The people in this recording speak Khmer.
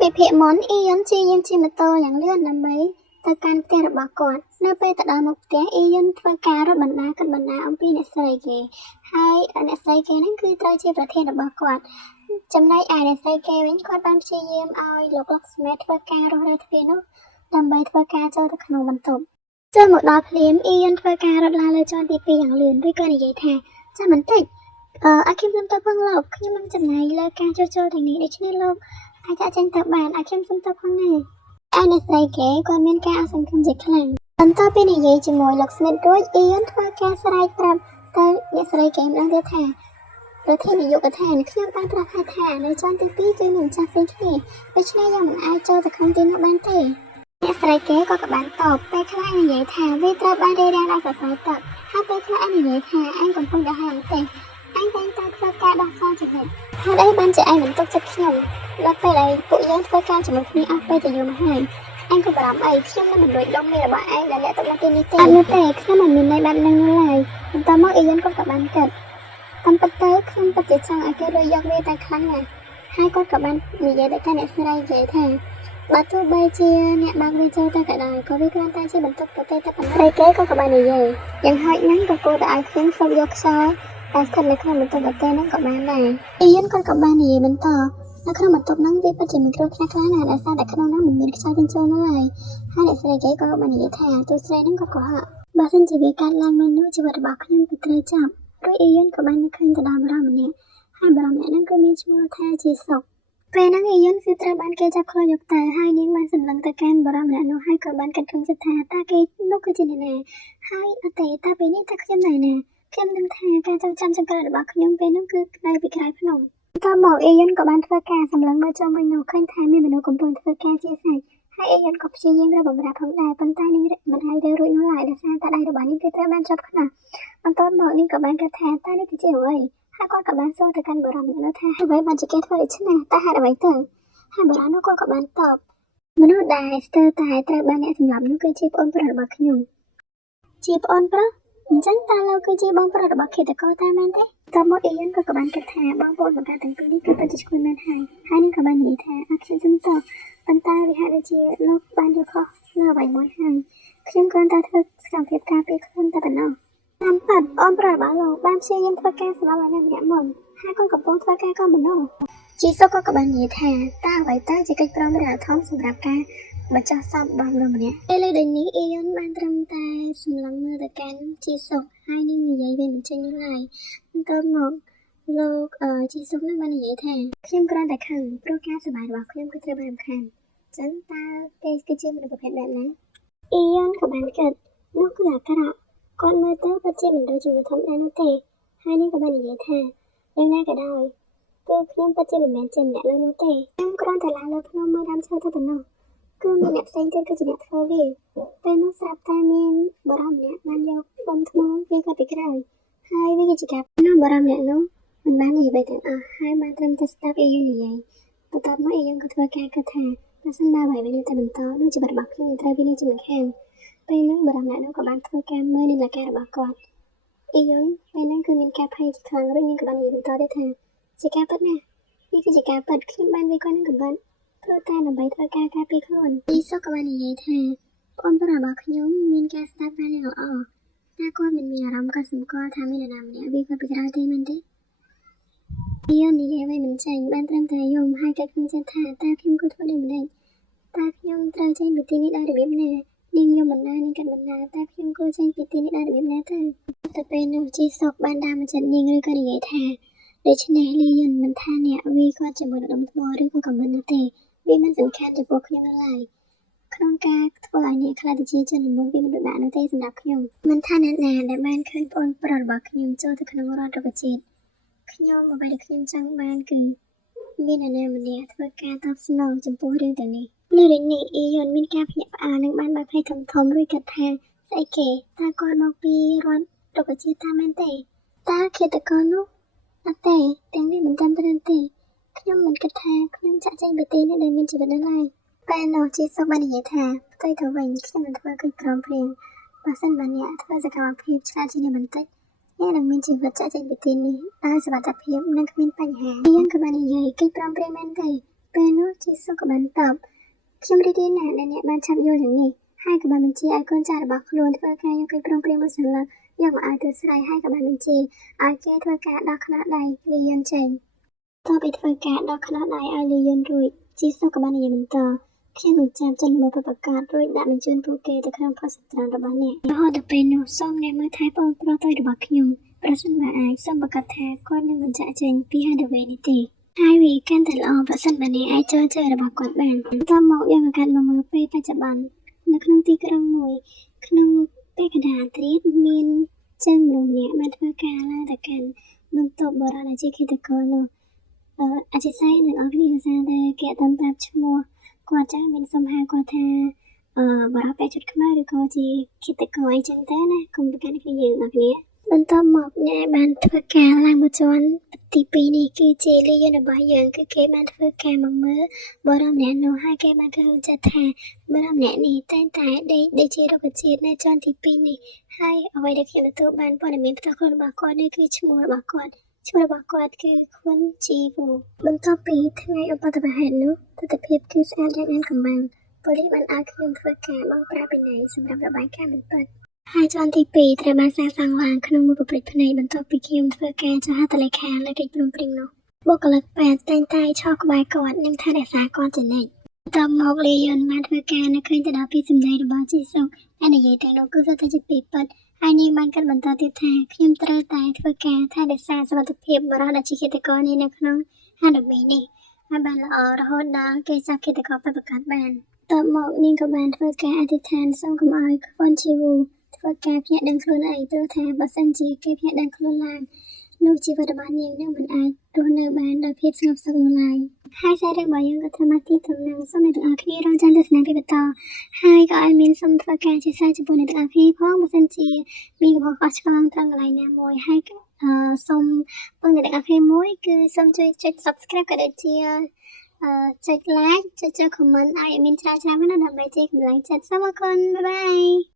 ពីភាគមុនអ៊ីយុនជិះយានជិះម៉ូតូយ៉ាងលឿនដើម្បីទៅកាន់ផ្ទះរបស់គាត់នៅពេលទៅដល់មុខផ្ទះអ៊ីយុនធ្វើការរត់បណ្ដាអំពីអ្នកស្រីគេហើយអ្នកស្រីគេហ្នឹងគឺត្រូវជាប្រធានរបស់គាត់ចំណែកឯអ្នកស្រីគេវិញគាត់បានព្យាយាមឲ្យលោក Locksmith ធ្វើការរស់រើទ្វារនោះដើម្បីធ្វើការចូលទៅក្នុងបន្ទប់ចូលមកដល់ភ្លាមអ៊ីយុនធ្វើការរត់ឡើងលើជាន់ទី2យ៉ាងលឿនឬក៏និយាយថាចាំបន្តិចអាគឹមសុំទៅផងលោកខ្ញុំនឹងចំណាយលើការជួសជុលទាំងនេះដូច្នេះលោកអាចចាក់ចេញទៅបានអាគឹមសុំទៅផងណាឯអ្នកស្រីគេគាត់មានការអសង្ឃឹមជាខ្លាំងបន្ទាប់ពីនិយាយជាមួយលោក Smith រួចអ៊ីយុនធ្វើការស្រែកប្រាប់ទៅអ្នកស្រីគេម្ដងទៀតថាប្រធាននាយកដ្ឋានខ្ញុំបានប្រាប់ថានៅជាន់ទី2គឺមានម្ចាស់ផ្សេងគ្នាដូច្នេះយើងមិនអាចចូលទៅក្នុងទីនោះបានទេអ្នកស្រីគេក៏បានតបពេលខ្លះនិយាយថាវាត្រូវបានរារាំងដោយសរសៃទឹកហើយពេលខ្លះនិយាយថាអញកំពុងដកហែទេអញតែងតែធ្វើការដោះស្រាយជីវិតហើយអីបានជាឯងមិនទុកចិត្តខ្ញុំដល់ពេលឯងពួកយើងធ្វើការជាមួយគ្នាអស់ពេលទៅយូរមកហើយអញក៏បារម្ភអីខ្ញុំនឹងមិនរួចដុំមីរបស់ឯងដែលលាក់ទុកនៅទីនេះទេអត់នោះទេខ្ញុំមិនមានន័យបែបហ្នឹងនោះឡើយបន្ទាប់មកអ៊ីយុនក៏បានគិតតាមពិតទៅខ្ញុំពិតជាចង់ឲ្យគេលួចយកវាតែខ្លាំងណាស់ហើយគាត់ក៏បាននិយាយទៅកាន់អ្នកស្រីនិយាយថាបើទោះបីជាអ្នកបើកវាចូលទៅក៏ដោយក៏វាគ្រាន់តែជាបន្ទុកទៅតែប៉ុណ្ណោះស្រីគេក៏បាននិយាយយ៉ាងហោចណាស់ក៏គួរតែឲ្យខ្ញុំស្រូបយកខ្យល់តែស្ថិតនៅក្នុងបន្ទប់តែហ្នឹងក៏បានដែរអ៊ីយុនគាត់ក៏បាននិយាយបន្តនៅក្នុងបន្ទប់ហ្នឹងវាពិតជាមានគ្រោះថ្នាក់ខ្លាំងណាស់ដោយសារតែក្នុងហ្នឹងមិនមានខ្យល់ចេញចូលនោះឡើយហើយអ្នកស្រីគេក៏បាននិយាយថាទូស្រីហ្នឹងក៏កុហកបើសិនជាវាកាត់ឡើងមែននោះជីវិតរបស់ខ្ញុំគឺត្រូវចាប់រួចអ៊ីយុនក៏បាននឹកឃើញទៅដល់បរិមម្នាក់ហើយបរិមម្នាក់ហ្នឹងគឺមានឈ្មោះថាជាសុកពេលហ្នឹងអ៊ីយុនគឺត្រូវបានគេចាប់ខ្លួនយកទៅហើយនាងបានសម្លឹងទៅកាន់បរិមម្នាក់នោះហើយក៏បានកាត់គំចិត្តថាតើគេនោះគឺជាអ្នកណាហើយអត់ទេតើពេលនេះតើខ្ញុំនៅណាខ្ញុំនឹងថាការចងចាំចង្ក្រានរបស់ខ្ញុំពេលនោះគឺនៅពីក្រោយភ្នំតើមកអ៊ីយុនក៏បានធ្វើការសម្លឹងមើលជុំវិញនោះឃើញថាមានមនុស្សកំពុងធ្វើការជាសាច់ហើយអ៊ីយុនក៏ព្យាយាមរកបំរើផងដែរប៉ុន្តែនាងមិនអាចរើរួចនោះឡើយដោយសារតែដៃរបស់នាងគឺត្រូវបានជាប់ខ្នោះបន្ទាប់មកនាងក៏បានគិតថាតើនេះគឺជាអ្វីហើយគាត់ក៏បានសួរទៅកាន់បុរសម្នាក់នោះថាអ្វីបានជាគេធ្វើដូច្នេះតើហេតុអ្វីទៅហើយបុរសនោះគាត់ក៏បានតបមនុស្សដែលស្ទើរតែត្រូវបានអ្នកសម្លាប់នោះគឺជាប្អូនប្រុសរបស់ខ្ញុំជាប្អូនប្រុសអញ្ចឹងតើលោកគឺជាបងប្រុសរបស់ឃាតករតើមែនទេតើមកអ៊ីយុនក៏បានគិតថាបងប្អូនបង្កើតទាំងពីរនេះគឺពិតជាឈ្មោះមែនហើយនឹងក៏បាននិយាយថាអខ្ញុំសុំទោសប៉ុន្តែវាហាក់ដូចជាលោកបានយល់ខុសនៅអ្វីមួយហើយខ្ញុំគ្រាន់តែធ្វើសកម្មភាពការពារខ្លួនតែប៉ុណ្ណោះតាមពិតអូនប្រុសរបស់លោកបានព្យាយាមធ្វើការសម្លាប់អ្នកម្នាក់មុនហើយគាត់កំពុងធ្វើការក៏មិននោះជីសុកក៏បាននិយាយថាតើអ្វីទៅជាកិច្ចព្រមព្រៀងអាថមសម្រាប់ការបញ្ចុះសពរបស់មនុស្សម្នាក់ពេលលើដូចនេះអ៊ីយុនបានត្រឹមតែសម្លឹងមើលទៅកាន់ជីសុកហើយនឹងនិយាយវិញមិនចេញនោះឡើយបន្ទាប់មកលោកជីសុកនឹងបាននិយាយថាខ្ញុំគ្រាន់តែខឹងព្រោះការសប្បាយរបស់ខ្ញុំគឺត្រូវបានរំខានចឹងតើគេគឺជាមនុស្សប្រភេទបែបណាអ៊ីយុនក៏បានគិតនោះគឺអាក្រក់គាត់មើលទៅពិតជាមិនដូចជាធម្មតានោះទេហើយនឹងក៏បាននិយាយថាយ៉ាងណាក៏ដោយគឺខ្ញុំពិតជាមិនមែនជាម្នាក់លើនោះទេខ្ញុំគ្រាន់តែឡើងលើភ្នំមើលដើមឈើទៅប៉ុណ្ណោះគឺមានអ្នកផ្សេងទៀតគឺជាអ្នកធ្វើវាពេលនោះស្រាប់តែមានបរិមម្នាក់បានយកដុំថ្មវាគាត់ពីក្រោយហើយវាជាការបរិមម្នាក់នោះមិនបាននិយាយអ្វីទាំងអស់ហើយបានត្រឹមតែស្ដាប់អ៊ីយុននិយាយបន្ទាប់មកអ៊ីយុនក៏ធ្វើការគិតថាបើសិនបើអ្វីនេះតែបន្តនោះជីវិតរបស់ខ្ញុំត្រូវវានេះជាមិនខានពេលនោះបរិមម្នាក់នោះក៏បានធ្វើការមើលនាឡិការបស់គាត់អ៊ីយុនពេលហ្នឹងគឺមានការភ័យខ្លាំងរួចនាងក៏បាននិយាយបន្តទៀតថាជាការពិតណាស់នេះគឺជាការពិតខ្ញុំបានវាគាត់នឹងកំបិតព្រោះតែដើម្បីធ្វើការការពារខ្លួនអ៊ីសុកក៏បាននិយាយថាបងប្អូនរបស់ខ្ញុំមានការស្ដាប់បានយ៉ាងល្អតែគាត់មិនមានអារម្មណ៍កត់សម្គាល់ថាមាននរណាម្នាក់វាគាត់ពីក្រោយទេមែនទេអ៊ីយុននិយាយមិនចេញបានត្រឹមតែយំហើយក៏ខ្ញុំចិត្តថាតើខ្ញុំគួរធ្វើដូចម្តេចតើខ្ញុំត្រូវចេញពីទីនេះដោយរបៀបណានាងយំបណ្ណានាងកាត់បណ្ណាតើខ្ញុំគួរចេញពីទីនេះដោយរបៀបណាទៅពេលនោះជីសុកបានដើរមកចិត្តនាងឬក៏និយាយថាដូច្នេះលីយុនមិនថាអ្នកវាគាត់ជាមួយនឹងដុំថ្មឬក៏ខមមិននោះទេវាមិនសំខាន់ចំពោះខ្ញុំនោះឡើយក្នុងការធ្វើឲ្យអ្នកខ្លាចទៅជាជនល្មើសវាមិនដូចដាក់នោះទេសម្រាប់ខ្ញុំមិនថាអ្នកណាដែលបានឃើញប្អូនប្រុសរបស់ខ្ញុំចូលទៅក្នុងរដ្ឋរុក្ខជាតិខ្ញុំអ្វីដែលខ្ញុំចង់បានគឺមានអ្នកណាម្នាក់ធ្វើការតបស្នងចំពោះរឿងទាំងនេះលើរឿងនេះអ៊ីយុនមានការភ្ញាក់ផ្អើលនិងបានបើកភ្នែកធំរួចគិតថាស្អីគេតើគាត់មកពីរដ្ឋរុក្ខជាតិតាមមែនទេតើឃាតករនោះអត់ទេទាំងនេះមិនត្រឹមត្រូវទេខ្ញុំមិនគិតថាខ្ញុំចាក់ចេញពីទីនេះដោយមានជីវិតនោះឡើយពេលនោះជីសុកបាននិយាយថាផ្ទុយទៅវិញខ្ញុំនឹងធ្វើកិច្ចព្រមព្រៀងបើសិនបើអ្នកធ្វើសកម្មភាពឆ្លាតជាងនេះបន្តិចអ្នកនឹងមានជីវិតចាក់ចេញពីទីនេះដោយសុវត្ថិភាពនិងគ្មានបញ្ហាយើងក៏បាននិយាយកិច្ចព្រមព្រៀងមែនទេព ពេលនោះជីសុក៏បានតបខ្ញុំរីករាយណាស់ដែលអ្នកបានចាប់យល់យ៉ាងនេះហើយក៏បានបញ្ជាឲ្យកូនចៅរបស់ខ្លួនធ្វើការយកកិច្ចព្រមព្រៀងមួយសន្លឹកយកមកឲ្យទូស្រីហើយក៏បានបញ្ជាឲ្យគេធ្វើការដោះខ្នោះដៃលីយន់ចេញតទៅធ្វើការដោះខ្នោះដៃឲ្យលីយន់រួចជីសុក៏បាននិយាយបន្តខ្ញុំនឹងចាំជនល្មើសប្រកាសរួចដាក់បញ្ជូនពួកគេទៅក្នុងផុសត្រង់របស់អ្នករហូតដល់ពេលនោះសូមអ្នកមើលថែប្អូនប្រុសតូចរបស់ខ្ញុំប្រសិនបើអាចសូមប្រកាសថាគាត់នឹងមិនចាក់ចេញពីហាដវេនេះទេហើយវាកាន់តែល្អប្រសិនបើអ្នកអាចចូលជើរបស់គាត់បានបន្តមកយើងក៏កាត់មកមើលពេលបច្ចុប្បន្ននៅក្នុងទីក្រុងមួយក្នុងពេលកណ្ដាលត្រៀតមានជើងមនុស្សម្នាក់បានធ្វើការឡើងទៅកាន់បន្ទប់បរិយាជាគិតកោនោះអធិស្ឋាននឹងអស់គ្នាសារតែគេតាមប្រាប់ឈ្មោះគាត់ចាស់មានសំហៅគាត់ថាបរិយាពេជ្រជុតខ្មែរឬក៏ជាគិតកោអីចឹងទៅណាគុំប្រកាន់គ្នាយើងអស់គ្នាបន្ទាប់មកអ្នកបានធ្វើការឡើងមកជាន់ទី2នេះគឺជាលីយរបស់យើងគឺគេបានធ្វើការមកមើលបរិយាម្នាក់នោះហើយគេបានឃើញចិត្តថាបរិយាម្នាក់នេះតែងតែដេកជារុក្ខជាតិនៅជាន់ទី2នេះហើយអ្វីដែលខ្ញុំទទួលបានព័ត៌មានផ្ទាល់ខ្លួនរបស់គាត់នេះគឺឈ្មោះរបស់គាត់គឺខ្វិនជីវូបន្ទាប់ពីថ្ងៃឧបទ្ទវហេតុនោះទស្សនវិជ្ជាគឺស្អាតយ៉ាងអានកំបាំងប៉ូលីសបានឲ្យខ្ញុំធ្វើការបង់ប្រាក់ពិន័យសម្រាប់របាយការណ៍មិនពិតហើយជាន់ទី2ត្រូវបានសាងសង់ឡើងក្នុងមួយប្រភេទផ្នែកបន្ទាប់ពីខ្ញុំធ្វើការចុះហត្ថលេខាលើកិច្ចព្រមព្រៀងនោះបុគ្គលិកពេទ្យតែងតែឈរក្បែរគាត់និងថែរក្សាគាត់ជានិច្ចតបមកលីយន់បានធ្វើការនៅឃើញទៅដល់ពីសម្ដីរបស់ជីសុកហើយនិយាយទាំងនោះគឺសុទ្ធតែជាពីពិតហើយនាងបានកាត់បន្តទៀតថាខ្ញុំត្រូវតែធ្វើការថែរក្សាសុខភាពបរិយាដែលជាគិតកោនេះនៅក្នុងហាដមីនេះហើយបានល្អរហូតដល់គេចាប់គិតកោប្រកាសបានតបមកនាងក៏បានធ្វើការអធិដ្ឋានសូមកុំឲ្យខ្វន់ជីវូធ្វើការភ្ញាក់ដឹងខ្លួនអីព្រោះថាបើសិនជាគេភ្ញាក់ដឹងខ្លួនឡើងនោះជីវិតរបស់នាងនឹងមិនអាចរស់នៅបានដោយភាពស្ងប់សុខនោះឡើយហើយសាររឿងរបស់យើងក៏ត្រូវមកទីត្រង់ហ្នឹងសូមអ្នកទាំងអស់គ្នារងចាំទស្សនាពីបន្តហើយក៏ឲ្យមានសូមធ្វើការជាស្រ័យចំពោះអ្នកទាំងអស់គ្នាផងបើសិនជាមានកំហុសខុសឆ្គងត្រង់កន្លែងណាមួយហើយសូមពឹងអ្នកទាំងអស់គ្នាមួយគឺសូមជួយចុច Subscribe ក៏ដូចជាចុច Like ចុច Comment ឲ្យមានច្រើនៗផងណាដើម្បីជាកម្លាំងចិត្តសូមអរគុណបាយបាយ